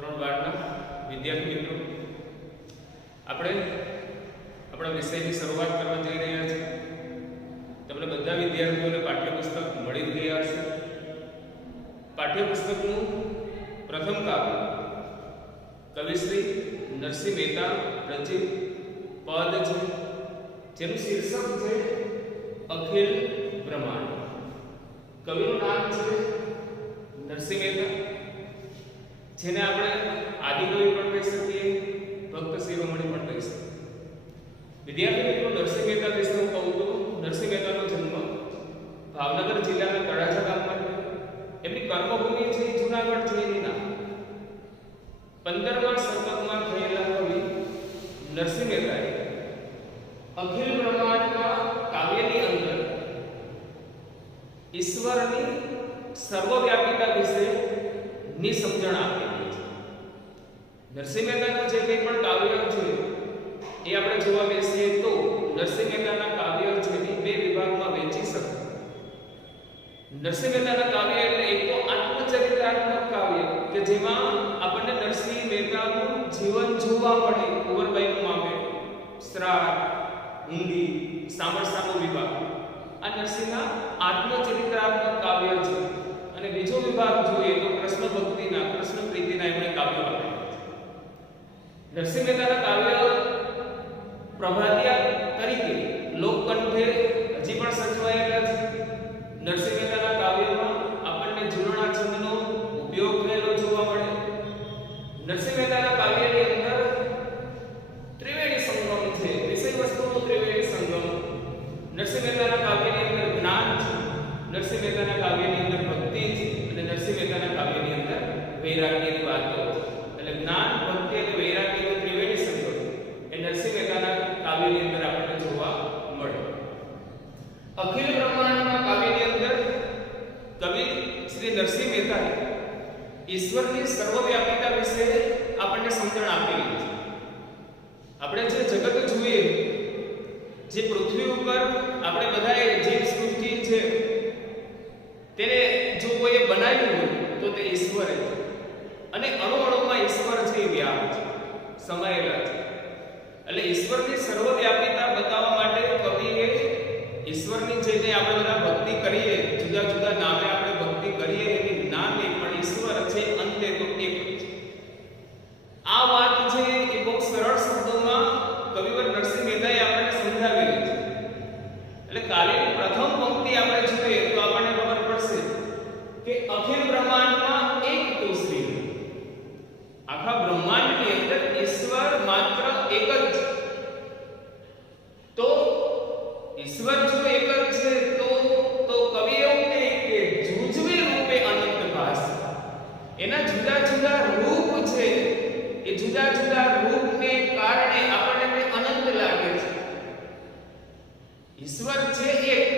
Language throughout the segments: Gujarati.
ધોરણ 12 ના વિદ્યાર્થી મિત્રો આપણે આપણા વિષયની શરૂઆત કરવા જઈ રહ્યા છીએ। તમને બધા વિદ્યાર્થીઓને પાઠ્યપુસ્તક મળી ગયા હશે। પાઠ્યપુસ્તકનું પ્રથમ કાવ્ય કવિ શ્રી નરસિંહ મહેતા રચિત પદ છે, જેનું શીર્ષક છે અખિલ બ્રહ્માંડ। કવિનું નામ છે નરસિંહ મહેતા, જેને આપણે આદિકવિ પણ કહી શકીએ, ભક્ત શિરોમણી પણ કહી શકીએ। વિદ્યાર્થી મિત્રો, નરસિંહ મહેતા વિશે હું કહું તો નરસિંહ મહેતાનો જન્મ ભાવનગર જિલ્લાના તળાજા ગામમાં થયો। એમની કર્મભૂમિ છે જૂનાગઢ જિલ્લાના 15મા શતકમાં થયેલા કવિ નરસિંહ મહેતાએ અખિલ બ્રહ્માંડના કાવ્યની અંદર ઈશ્વરની સર્વવ્યાપિતા વિશે ની સમજણ આપેલી છે। નરસિંહ મહેતાનું જે કંઈ પણ કાવ્ય છે એ આપણે જોવા બેસીએ તો નરસિંહ મહેતાના કાવ્ય છે એ બે વિભાગમાં વહેંચી શકાય। નરસિંહ મહેતાના કાવ્ય એટલે એક તો આત્મચરિત્રાત્મક કાવ્ય કે જેમાં આપણને નરસિંહ મહેતાનું જીવન જોવા મળે, કુંવરબાઈનું મામેરું, શ્રાદ્ધ, ઊંડી, સામરસાનો વિભાગ, આ નરસિંહના આત્મચરિત્રાત્મક કાવ્ય છે। અને બીજો વિભાગ જોઈએ તો કૃષ્ણ ભક્તિના, કૃષ્ણ પ્રીતિના એમણે કાવ્યો આપ્યા છે। નરસિંહ મહેતાના કાવ્ય પ્રભાતિયા તરીકે લોકકંઠે હજી પણ સચવાયેલા છે। નરસિંહ મહેતાના કાવ્યમાં આપણને ઝૂલણા છંદનો ઉપયોગ થયેલો જોવા મળે। નરસિંહ મહેતાના કાવ્યની અંદર ત્રિવેણી સંગમ છે, વિષય વસ્તુનો ત્રિવેણી સંગમ। નરસિંહ મહેતાના કાવ્યની અંદર જ્ઞાન છે, નરસિંહ મહેતાના કાવ્યની અંદર ભક્તિ છે, અને નરસિંહ મહેતાના કાવ્યની અંદર વૈરાગ્યની વાતો છે। એટલે જ્ઞાન, ભક્તિ અને વૈરાગ્યનો ત્રિવેણી સંગમ એ નરસિંહ મહેતાના કાવ્યની અંદર આપણને જોવા મળે। અખિલ બ્રહ્માંડના કાવ્યની અંદર કવિ શ્રી નરસિંહ મહેતાએ ઈશ્વરની સર્વવ્યાપિતા વિશે આપણને સમજણ આપેલી છે। આપણે જે જગત જોઈએ, જે પૃથ્વી ઉપર આપણે બધાએ જીવ સૃષ્ટિ છે તેને જો કોઈએ બનાવ્યું હોય તો તે ઈશ્વર છે, અને અણુ-અણુમાં ઈશ્વર છે વ્યાપ છે, સમાયેલા છે। એટલે ઈશ્વરની સર્વવ્યાપિતા બતાવવા માટે કવિએ ઈશ્વરની જે કંઈ આપણે બધા ભક્તિ કરીએ, જુદા જુદા નામે આપણે ભક્તિ કરીએ, એની નામ એ પણ ઈશ્વર છે, અંતે તો એક છે। આ વાત છે એ બહુ સરળ શબ્દોમાં કવિવર નરસિંહ મહેતાએ આપણને સમજાવેલી છે। એટલે કાવ્યની પ્રથમ પંક્તિ આપણે જોઈએ તો આપણને ખબર પડશે કે અખિલ બ્રહ્માંડમાં એક તો શ્રી, આખા બ્રહ્માંડની અંદર ઈશ્વર માત્ર એક જ છે। તો ઈશ્વર જો એક જ છે તો કવિ એવું કહે કે જુજવે રૂપે અનંત ભાસ, એના જુદા જુદા રૂપ છે, એ જુદા જુદા રૂપને કારણે આપણને તે અનંત લાગે છે। ઈશ્વર છે એક,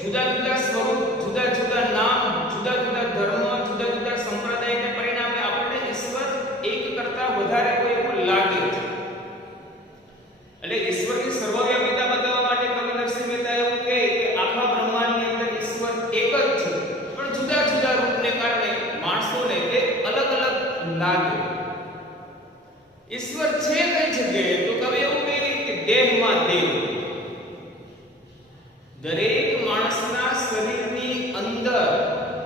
જુદા જુદા સ્વરૂપ, જુદા જુદા નામ, જુદા જુદા ધર્મ, જુદા જુદા સંપ્રદાયને પરિણામે આપણને ઈશ્વર એક કરતા વધારે કોઈ એવું લાગે છે। એટલે ઈશ્વરની સર્વવ્યાપિતા બતાવવા માટે કવિ નરસિંહ મહેતા એવું કહે કે આખા બ્રહ્માંડની અંદર ઈશ્વર એક જ છે, પણ જુદા જુદા રૂપને કારણે માણસોને તે અલગ અલગ લાગે। ઈશ્વર છે કઈ જગ્યાએ તો કવિ એવું કહે કે દેહમાં દેવ, દરેક માણસના શરીરની અંદર,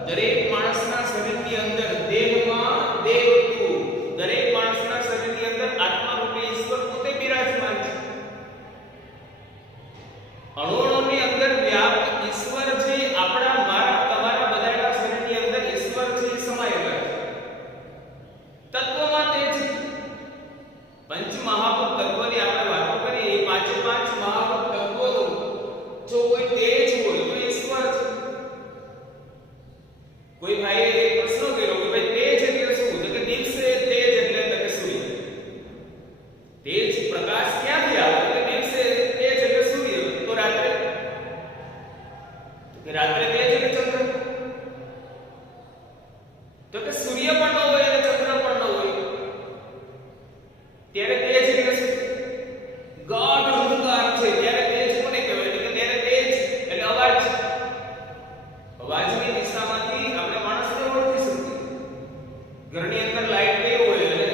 દરેક માણસના શરીરની અંદર દેહમાં દેવ તું, દરેક માણસના શરીરની અંદર આત્મા રૂપે ઈશ્વર પોતે બિરાજમાન છે। અણુઓની અંદર વ્યાપ્ત ઈશ્વર છે, આપણા મારા તમારા બધાના શરીરની અંદર ઈશ્વર છે સમાયેલા છે। તત્વમાં તે છે પંચ મહાભૂત તત્વની આપણે વાતો કરીએ, એ પાંચે પાંચ મહાભૂત તત્વો જો કોઈ તેજ હોય તો ઈશ્વર છે। કોઈ ભાઈએ એક પ્રશ્ન કર્યો કે ભાઈ તેજ એટલે શું? તો કે દિવસે તેજ એટલે કે સૂર્ય। તેજ પ્રકાશ ક્યાંથી આવે? તો દિવસે તેજ એટલે સૂર્ય, તો રાત્રે? તો કે રાત્રે તેજ એટલે ચંદ્ર। તો કે સૂર્ય પણ ન હોય અને ચંદ્ર પણ ન હોય, ત્યારે તેજ એટલે શું? ગાઢ અંધકાર છે ત્યારે તેજ કોને કહેવાય? તો કે ત્યારે તેજ એટલે અવાજ, અવાજની દિશામાંથી આપણે માણસને ઓળખી શકીએ। ઘરની અંદર લાઈટ ગઈ હોય અને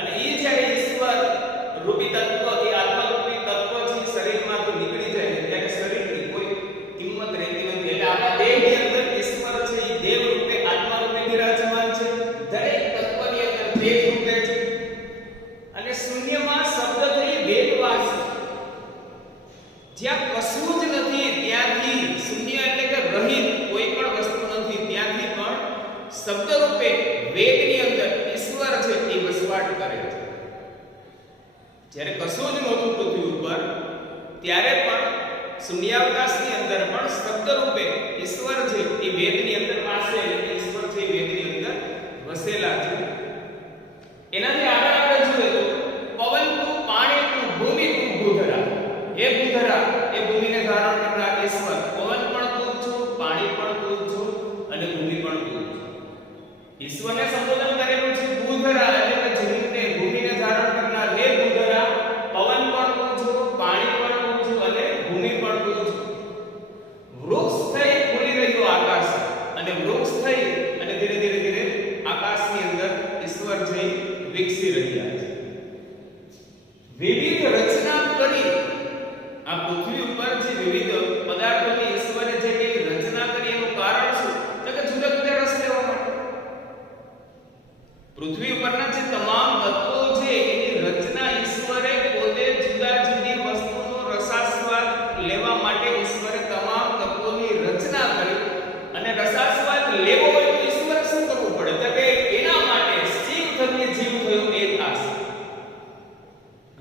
અને એ જ્યારે ઈશ્વર રૂપી તત્વ એ આત્મા રૂપી તત્વ જે શરીરમાંથી નીકળી જાય ને ત્યારે શરીરની કોઈ કિંમત રહેતી નથી. એટલે આપણા દેહની અંદર ઈશ્વર છે એ દેવ રૂપે આત્મા રૂપે વિરાજમાન છે, દરેક તત્વની અંદર તેજ રૂપે છે. અને શૂન્યમાં શબ્દ થઈ વેદવાસ, જ્યાં કશું જ નથી ત્યાંથી, શૂન્ય એટલે કે રહિત કોઈ પણ વસ્તુ નથી ત્યાંથી પણ શબ્દ રૂપે વેદની અંદર ઈશ્વર છે એ વસવાટ કરે છે. જ્યારે કશું જ નહોતું પૃથ્વી ઉપર ત્યારે પણ શૂન્યાવકાશની અંદર પણ શબ્દ રૂપે ઈશ્વર છે એ વેદની અંદર પાસે, એટલે ઈશ્વર છે એ વેદની અંદર વસેલા છે. એનાથી આગળ આપણે જોઈએ તો પવન તું, પાણી તું, ભૂમિ તું, ભૂધરા. એ ભૂધરા એ ભૂમિને ધારણ કરનાર ઈશ્વર. પવન પણ તું છું, પાણી પણ તું છું અને ભૂમિ પણ તું છું. ઈશ્વરને સંબોધન કરેલું છે ભૂધરા, એટલે કે જમીનને, ભૂમિને ધારણ કરનાર હે ભૂધરા. પવન પણ તું છું, પાણી પણ તું છું અને ભૂમિ પણ તું છું. વૃક્ષ થઈ ખુલી રહ્યો આકાશ, અને વૃક્ષ થઈ અને ધીરે ધીરે ધીરે આકાશની અંદર ઈશ્વર જઈ વિકસી રહ્યા છે. વિવિધ રચના કરી આ પૃથ્વી ઉપર જે વિવિધ પદાર્થોની ઈશ્વરે જે કઈ રચના કરી એનું કારણ શું? તો કે જુદા જુદા રસ લેવા માટે. પૃથ્વી ઉપરના જે તમામ તત્વો છે એની રચના ઈશ્વરે પોતે જુદા જુદી વસ્તુનો રસાસ્વાદ લેવા માટે ઈશ્વરે તમામ તત્વોની રચના કરી. અને રસાસ્વાદ લેવો હોય તો ઈશ્વરે શું કરવું પડે? તો કે એના માટે શિવ થકી જીવ થયો એ દાસ.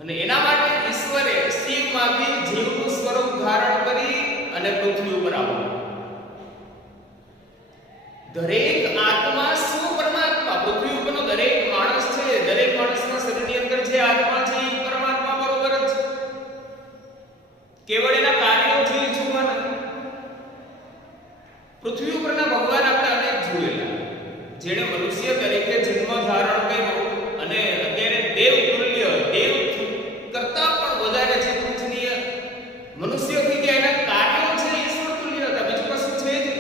અને એના માટે ઈશ્વરે શિવમાંથી જીવનું સ્વરૂપ ધારણ કરી અને પૃથ્વી ઉપર આવ્યો. દરેક આત્મા શું પરમાત્મા, પૃથ્વી ઉપરનો દરેક માણસ છે, દરેક માણસના શરીરની અંદર જે આત્મા છે એ પરમાત્મા બરોબર જ છે. કેવળ એના કાર્યો છે એ જોવાના. પૃથ્વી ઉપરના ભગવાન આપણે અનેક જોયેલા, જેણે મનુષ્ય તરીકે જન્મ ધારણ કર્યો અને અત્યારે દેવ તુલ્ય, દેવ કરતા પણ વધારે છે પૂજનીય મનુષ્યથી કે એના કાર્યો છે ઈશ્વર તુલ્ય હતા, બીજું કશું છે જ નહીં.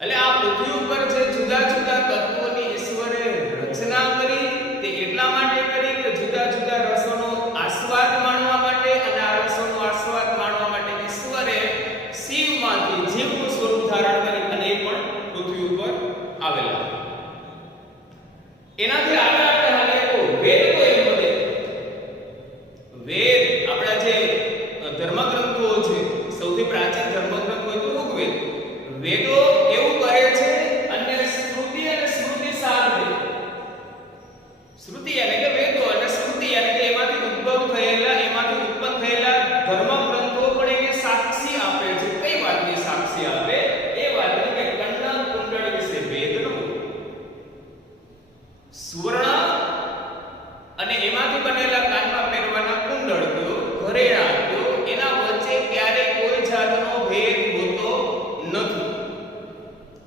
એટલે આ પૃથ્વી ઉપર જે જુદા જુદા તત્વોની ઈશ્વરે રચના કરી તે એટલા માટે કરી કે જુદા જુદા રસોનો આસ્વાદ માણવા માટે, અને આ રસોનો આસ્વાદ માણવા માટે ઈશ્વરે શિવમાંથી જીવનું સ્વરૂપ ધારણ કરી અને એ પણ પૃથ્વી ઉપર આવેલા. એનાથી આગળ આપણે હાલે તો વેદ તો એમ બને. વેદ આપણા જે ધર્મગ્રંથો છે, સૌથી પ્રાચીન ધર્મગ્રંથ હોય તો ઋગ્વેદ. વેદો એવું કહે છે અન્ય સ્મૃતિ અને સ્મૃતિ સાધે. સ્મૃતિ એટલે કે વેદો અને સ્મૃતિ એટલે કે એમાંથી ઉદ્ભવ થયેલા, એમાંથી ઉત્પન્ન થયેલા ધર્મગ્રંથો પણ એને સાક્ષી આપે છે. કઈ વાતની સાક્ષી આપે? એ વાતની કે કંડલ કુંડળ વિશે વેદનો સુવર્ણ અને એમાંથી બનેલા કાનમાં પહેરવાના કુંડળ કયો, ઘરેણા કયો, એના વચ્ચે ક્યારે કોઈ જાતનો ભેદ હોતો નથી.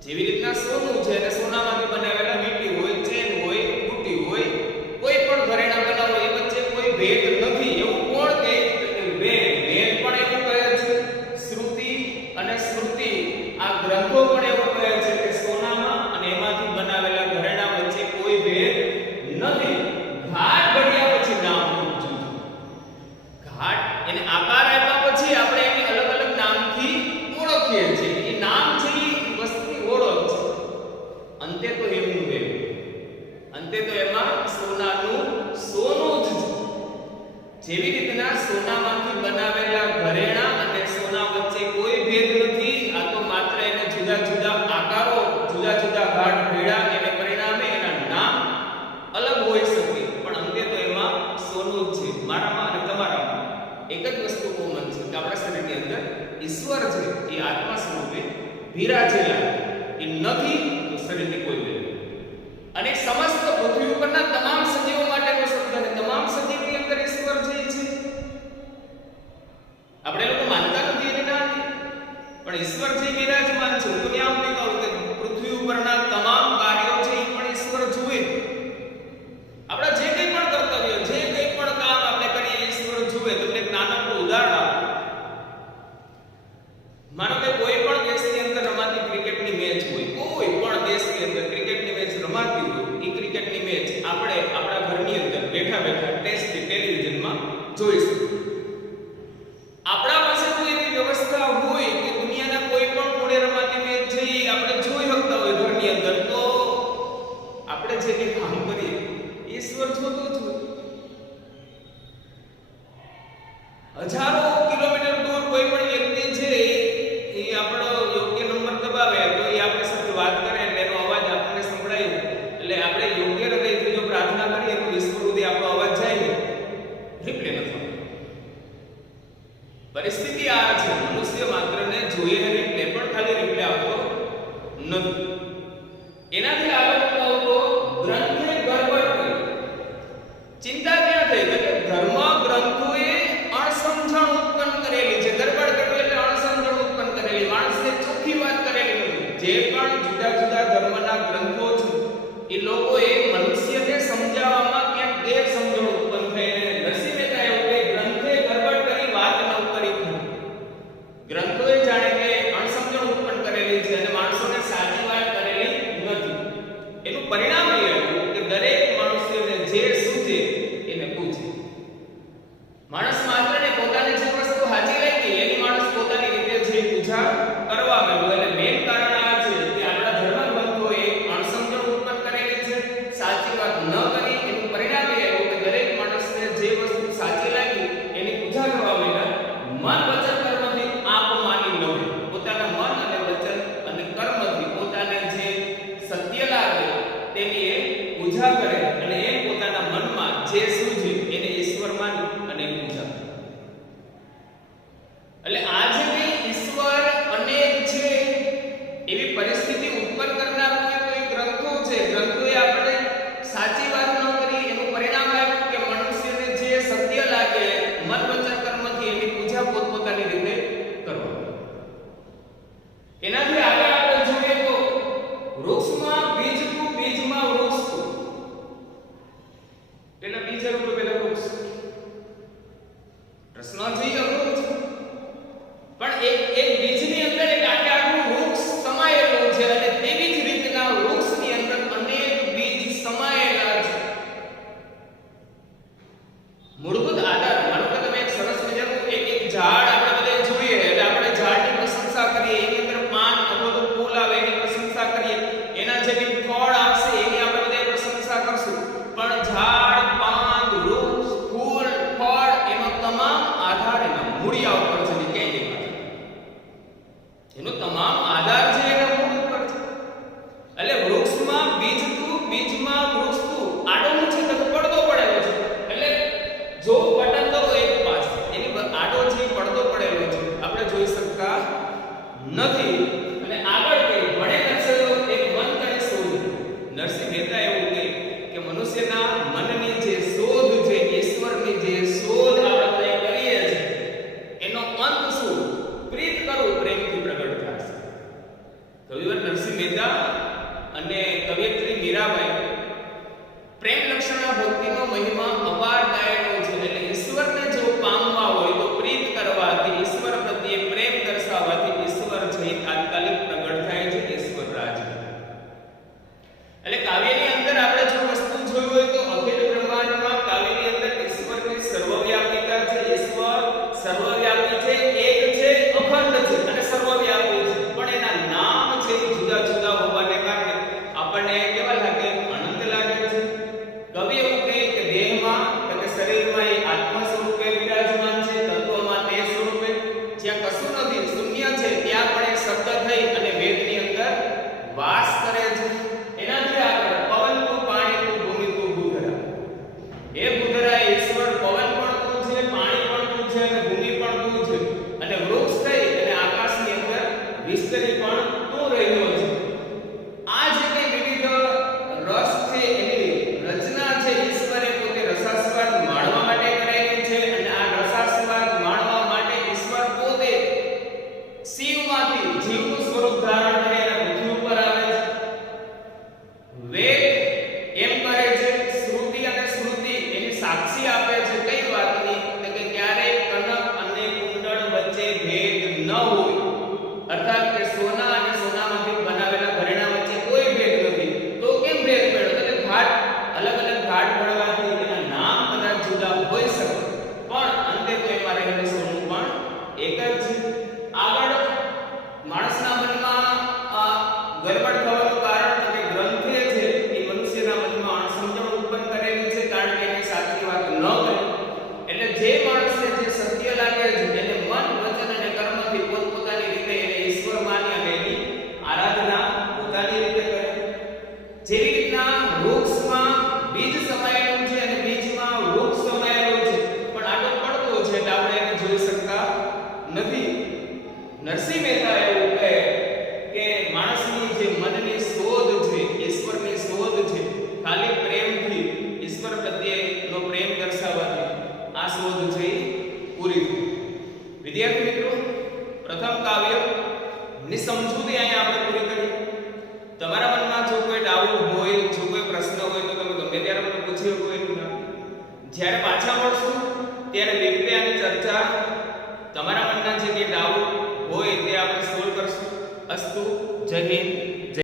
જેવી રીતના સોનું છે અને સોનામાંથી બનાવેલા વીંટી હોય, ચેન હોય, બુટ્ટી હોય, કોઈ પણ ઘરેણા બનાવો એ વચ્ચે કોઈ ભેદ નથી. એવું કોણ કહે? વેદ. વેદ પણ એવું કહે છે, શ્રુતિ અને સ્મૃતિ આ ગ્રંથો પણ એવું કહે છે કે સોનામાં અને એમાંથી બનાવેલા ઘરેણા વચ્ચે કોઈ ભેદ નથી. ઘાટ ઘડ્યા પછી નામ પૂછ્યું. ઘાટ એને આકાર આપ્યા પછી આપણે એને અલગ અલગ નામથી ઓળખીએ છીએ. એ નામ છે એ વસ્તુની ઓળખ છે. અંતે તો એમનું વેદ, અંતે તો એમાં સોનાનું સોનું જ છે. જેવી રીતના સોનામાંથી બનાવેલા ઘરેણા અને સોના વચ્ચે કોઈ ભેદ નથી. આ તો માત્ર એને જુદા જુદા આકારો, જુદા જુદા ઘાટ ઘડ્યા એને પરિણામે એના નામ અલગ હોઈ શકે, પણ અંતે તો એમાં સોનું જ છે. મારામાં અને તમારામાં એક જ વસ્તુ કોમન છે કે આપણા શરીરની અંદર ઈશ્વર છે એ આત્મા સ્વરૂપે વિરાજેલા. એ નથી તો શરીરની કોઈ વેલ્યુ. અને સમસ્ત પૃથ્વી ઉપરના તમામ સજીવો માટેનો શબ્દ છે. તમામ સજીવની અંદર ઈશ્વર છે. આપણે લોકો માનતા નથી એને ના, પણ ઈશ્વર છે વિરાજમાન છે. હું તો ત્યાં સુધી કહું કે પૃથ્વી ઉપરના તમામ કાર્યો છે એ પણ ઈશ્વર જુએ. આપણા જે કંઈ પણ કર્તવ્ય, જે કંઈ પણ કામ આપણે કરીએ ઈશ્વર જુએ. તમને એક નાનકડું ઉદાહરણ આપું. માનો કે કોઈ પણ દેશની અંદર રમાતી ક્રિકેટની મેચ હોય, કોઈ પણ દેશની અંદર ક્રિકેટની મેચ રમાતી હોય, એ ક્રિકેટની આપણે આપણા ઘરની અંદર બેઠા બેઠા ટેસ્ટથી ટેલિવિઝનમાં જોઈ શકીએ. આપણા પાસે જો એવી વ્યવસ્થા હોય કે દુનિયાના કોઈ પણ ખૂણે રમાતી મેચ જઈ આપણે જોઈ શકતા હોય ઘરની અંદર, તો આપણે જે કંઈ કામ કરીએ ઈશ્વર જોતો જ હોય. હજારો કિલોમીટર દૂર કોઈ પણ વ્યક્તિ છે એ આપણો યોગ્ય નંબર દબાવે તો એ આપણી સાથે વાત કરે એટલે એનો અવાજ આપણને સંભળાય, એટલે આપણે યોગ્ય હૃદયથી જો પ્રાર્થના કરીએ તો ઈશ્વર સુધી આપણો અવાજ જાય રિપ્લે નથી. પરિસ્થિતિ આ છે, મનુષ્ય માત્રને જોઈએ રિપ્લે પણ ખાલી રિપ્લે આવતો નથી. એનાથી આગળ કહું તો ગ્રંથે ગડબડ કરી. ચિંતા ક્યાં થઈ કે ધર્મ ગ્રંથોએ અણસમજણ ઉત્પન્ન કરેલી છે. ગડબડ કરવી એટલે અણસમજણ ઉત્પન્ન કરેલી, માણસને ચોખ્ખી વાત કરેલી નથી. જે પણ જુદા જુદા ધર્મના ગ્રંથો છે એ લોકોએ મનુષ્યને સમજાવવામાં ક્યાંક ગેરસમજણ ઉત્પન્ન થઈ. નરસિંહ મહેતા એવું કે ગ્રંથે ગડબડ કરી વાત ન કરી. ગ્રંથોએ જાણે કે અણસમજણ ઉત્પન્ન કરેલી છે અને માણસોને સાચી વાત કરેલી નથી. એનું પરિણામ એ હતું કે દરેક મનુષ્યને જે સૂચે એને પૂછે. માણસ માત્રને પોતાની જે વસ્તુ સાચી લાગી એની માણસ પોતાની રીતે જે પૂજા કરવા માંડ્યો. એટલે મેઇન કારણ આ છે કે આપણા ધર્મ ગ્રંથોએ અણસમજણ ઉત્પન્ન કરેલી છે, સાચી વાત ન કરી. એનું પરિણામ એ આવ્યું કે દરેક માણસને જે વસ્તુ સાચી લાગી એની પૂજા કરવા માંડ્યા. મન વચન કર્મથી આપ માની લો. પોતાના મન અને વચન અને કર્મથી પોતાને જે સત્ય લાગે તેની એ પૂજા કરે અને એ પોતાના મનમાં જે સૂઝે એને ઈશ્વર માની અને પૂજા કરે. એટલે આજે બી ઈશ્વર અનેક છે એવી પરિસ્થિતિ ઉત્પન્ન કરનાર કોઈ ગ્રંથો છે. ગ્રંથોએ આપણે સાચી વાત ન કરી, એનું પરિણામ આવ્યું કે મનુષ્યને જે સત્ય લાગે મન વચન કર્મથી એની પૂજા પોતપોતાની રીતે કરવા. એનાથી આગળ આપણે જોઈએ તો વૃક્ષમાં બીજનું, બીજમાં વૃક્ષ. પેલા બીજ રૂપ પેલા વૃક્ષ. પ્રશ્ન છે વૃક્ષ પણ એક બીજની અંદર એક આખું વૃક્ષ સમાયેલું છે અને તેવી જ રીતના વૃક્ષની અંદર અનેક બીજ સમાયેલા છે. મૂળભૂત આધાર માનો કે તમે એક સરસ મજાનું એક ઝાડ આપણે બધે જોઈએ એટલે આપણે ઝાડની પ્રશંસા કરીએ, એની અંદર પાન અથવા તો ફૂલ આવે એની પ્રશંસા કરીએ, એના જે બી ફળ આવશે એની આપણે બધે પ્રશંસા કરશું. પણ ઝાડ, પાન, વૃક્ષ, ફૂલ, ફળ એનો તમામ આધાર એના મૂળિયા ઉપર છે. કે એનો તમામ આધાર છે એના મૂળ ઉપર છે. એટલે વૃક્ષમાં બીજતું, બીજમાં વૃક્ષતું આડોનું છે તો પડદો પડેલો છે. એટલે જો બટન દો એક પાસ એની આડો છે પડદો પડેલો છે, આપણે જોઈ શકતા નથી. અને આગળ કે વણે નરસેલો એક મન કરે શોધ. નરસિંહ મહેતા એવું કે મનુષ્યના મનને વૃક્ષમાં બીજ સમાયેલું છે અને બીજમાં વૃક્ષ સમાયેલું છે, પણ આટો પડતો છે એટલે આપણે એને જોઈ શકતા નથી. નરસિંહ મહેતા એવું કહે કે માણસની જે મનની શોધ છે, ઈશ્વરની શોધ છે, ખાલી પ્રેમથી, ઈશ્વર પ્રત્યેનો પ્રેમ દર્શાવવાથી આ શોધ છે એ પૂરી થઈ. વિદ્યાર્થી મિત્રો, પ્રથમ કાવ્ય ની સમજૂતી અહીંયા આપણે પૂરી કરી. તમારા મનમાં જો કોઈ ડાઉટ હોય, જો કોઈ પ્રશ્ન હોય તો તમે ગમે ત્યારે મને પૂછી શકો એટલું ના. જ્યારે પાછા મળશું ત્યારે વિગતે આની ચર્ચા, તમારા મનના જે કે ડાઉટ હોય તે આપણે સોલ્વ કરશું. અસ્તુ. જય હિન્દ.